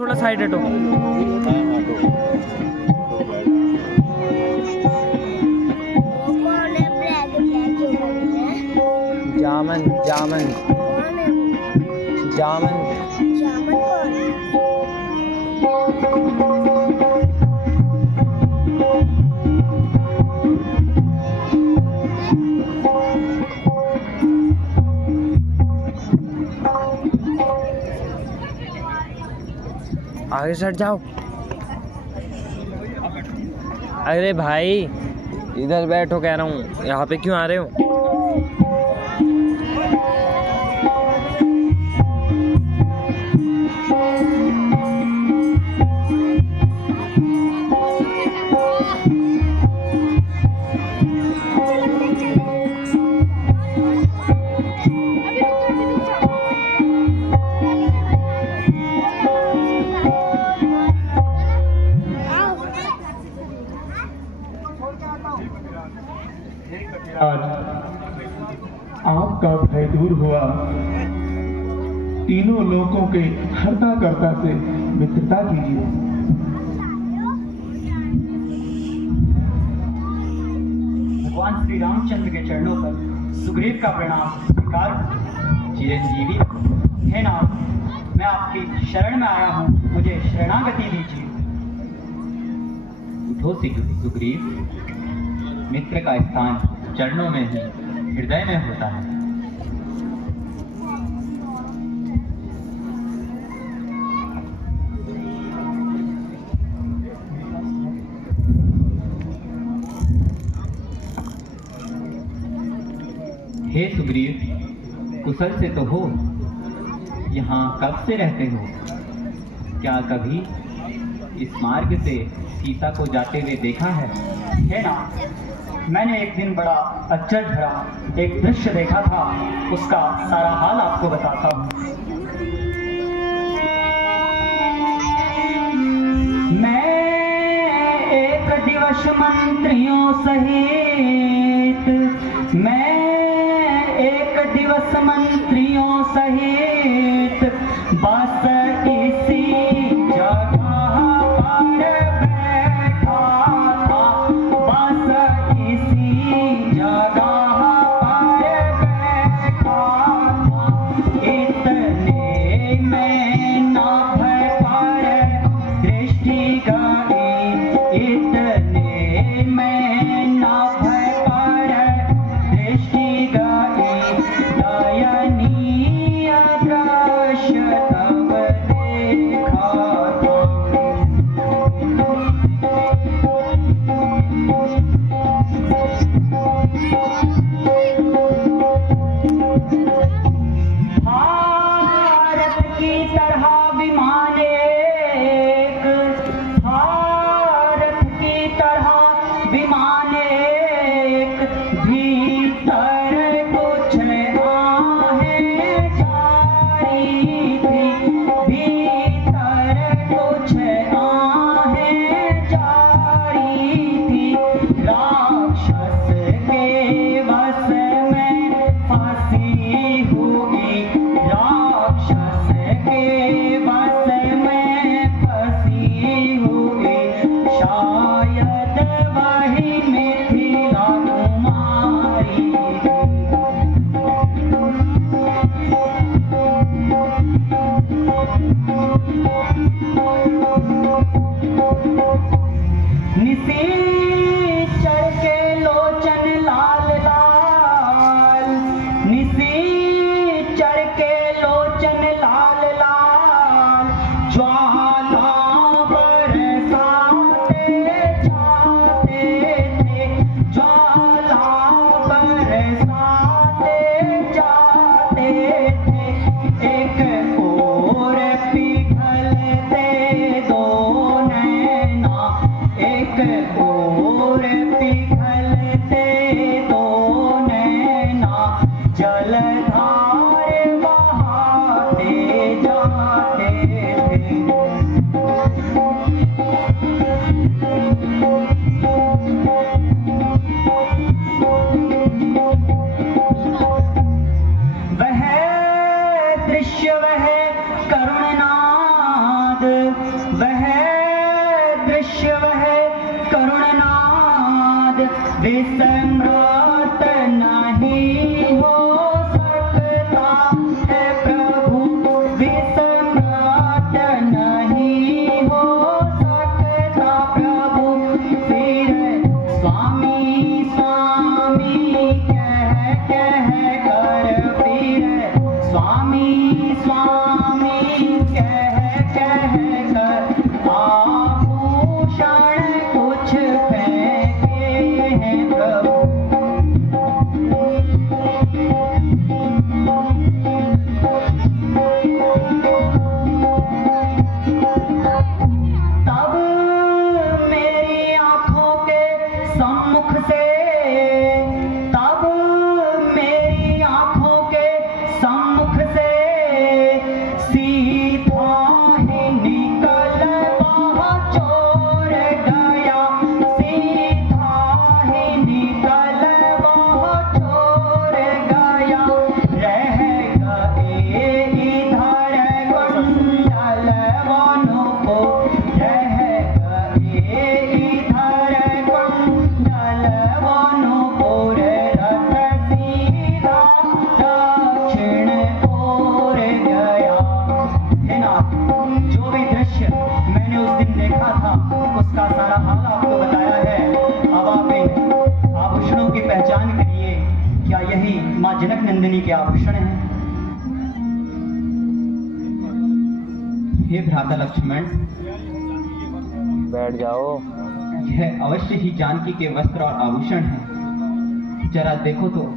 थोड़ा साइड हटो। जामन जामन जामन जामन कौन है? आगे सट जाओ। अरे भाई इधर बैठो कह रहा हूँ, यहाँ पे क्यों आ रहे हो? आज आपका भय दूर हुआ, तीनों लोकों के हरता कर्ता से मित्रता कीजिए। भगवान श्री रामचंद्र के चरणों पर सुग्रीव का प्रणाम स्वीकार। चिरंजीवी हे नाथ, मैं आपकी शरण में आया हूँ, मुझे शरणागति दीजिए। उठो सुग्रीव, मित्र का स्थान चरणों में ही हृदय में होता है। हे सुग्रीव, कुशल से तो हो, यहाँ कब से रहते हो? क्या कभी इस मार्ग से सीता को जाते हुए देखा है? है ना, मैंने एक दिन बड़ा अचरज भरा एक दृश्य देखा था, उसका सारा हाल आपको बताता हूँ। मैं एक दिवस मंत्रियों सहित, मैं एक दिवस मंत्रियों सहित बस इसी जगह पर बैठा था, बस इसी जगह पर बैठा था। इतने में नाभ पर दृष्टि गई, इतने में नाभ पर दृष्टि गई, दयनीय दृश्य तब देखा था। भारत की तरह विमान एक, भारत की तरह विमान एक, भीतर कुछ आहें जारी थी, भीतर कुछ आहें जारी थी। राक्षस के वश में फंसी हुई, राक्षस के वश में फंसी हुई, शायद वही मिथिला कुमारी। निशाचर के लोचन लाल लाल, निशाचर के लोचन लाल लाल, ज्वाला बरसाते जाते थे, ज्वाला बरसाते जाते थे। एक ओर पिघलते दो नैना, एक ओर पिघलते दो नैना, जलधार बहाते जाते थे। वह दृश्य वह करुणनाद विसम्राट नहीं हो सकता है प्रभु, विसम्राट नहीं हो सकता प्रभु। फिर स्वामी स्वामी कह कर, फिर स्वामी स्वामी कह कर आभूषण कुछ फेंके हैं प्रभु। तब मेरी आंखों के सम्मुख से, तब मेरी आंखों के सम्मुख से सीधा ही निकल वह चोर गया, सीधा ही निकल वह चोर गया। रह गए इधर कुंडल वनों को, रह गए इधर कुंडल वनों को, रथ सीधा दक्षिण ओर गया। है ना, जो भी दृश्य मैंने उस दिन देखा था उसका सारा हाल आपको बताया है। अब आप इन आभूषणों की पहचान करिए, क्या यही माँ जनक नंदिनी के आभूषण हैं? हे भ्राता लक्ष्मण, बैठ जाओ। यह अवश्य ही जानकी के वस्त्र और आभूषण हैं। जरा देखो तो।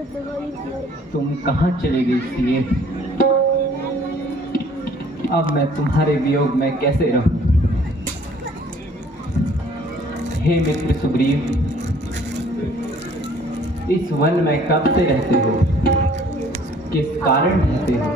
तुम कहाँ चले गई सिए? अब मैं तुम्हारे वियोग में कैसे रहूं? हे मित्र सुग्रीव, इस वन में कब से रहते हो? किस कारण रहते हो?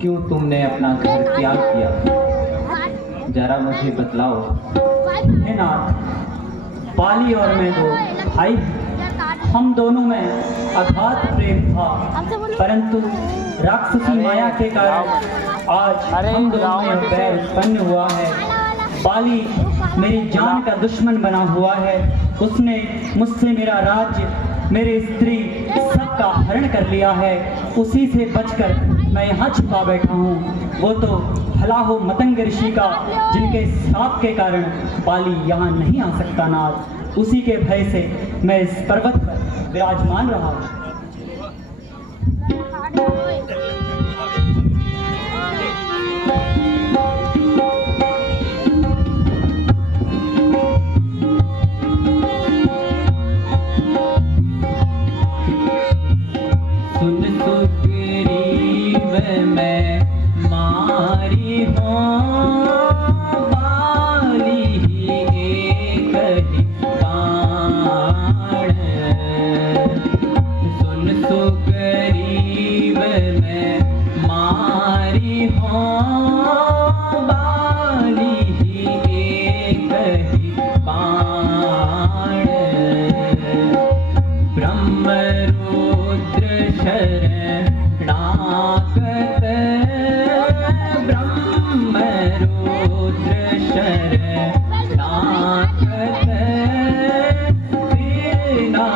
क्यों तुमने अपना घर त्याग किया? जरा मुझे बतलाओ। हे नाथ, बाली और मैं दो भाई हैं। हम दोनों में अगाध प्रेम था, परंतु राक्षसी माया के कारण आज हम दोनों में बैर उत्पन्न हुआ है। बाली मेरी जान का दुश्मन बना हुआ है। उसने मुझसे मेरा राज्य, मेरी स्त्री सबका हरण कर लिया है। उसी से बचकर मैं यहाँ छिपा बैठा हूँ। वो तो भला हो मतंग ऋषि का, जिनके श्राप के कारण बाली यहाँ नहीं आ सकता नाथ। उसी के भय से मैं इस पर्वत पर विराजमान रहा हूँ। सुन सुग्रीव मैं मारी हूँ, बाली ही एक ही बाण। सुन सुग्रीव मैं मारी हूँ, बाली ही एक ही बाण। ब्रह्मरुद्र शरणागत, ब्रह्मरुद्र शरणागत, तेना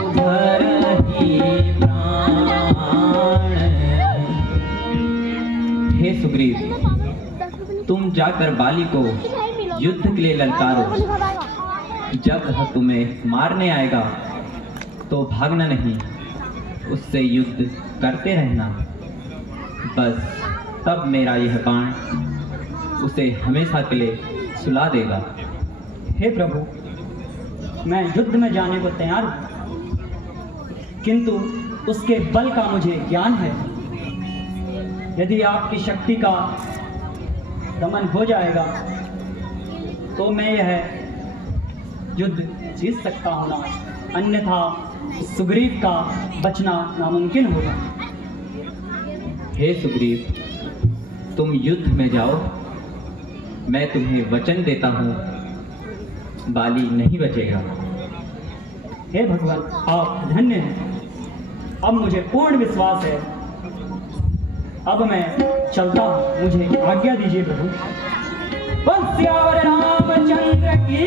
उभरहि प्राण। हे सुग्रीव, तुम जाकर बाली को युद्ध के लिए ललकारो। जब वह तुम्हें मारने आएगा तो भागना नहीं, उससे युद्ध करते रहना। बस तब मेरा यह बाण उसे हमेशा के लिए सुला देगा। हे प्रभु, मैं युद्ध में जाने को तैयार हूँ, किंतु उसके बल का मुझे ज्ञान है। यदि आपकी शक्ति का दमन हो जाएगा तो मैं यह युद्ध जीत सकता हूँ ना, अन्यथा सुग्रीव का बचना नामुमकिन होगा। हे सुग्रीव, तुम युद्ध में जाओ। मैं तुम्हें वचन देता हूँ, बाली नहीं बचेगा। हे भगवान, आप धन्य हैं। अब मुझे पूर्ण विश्वास है। अब मैं चलता हूँ, मुझे आज्ञा दीजिए प्रभु। बल सियावर रामचंद्र की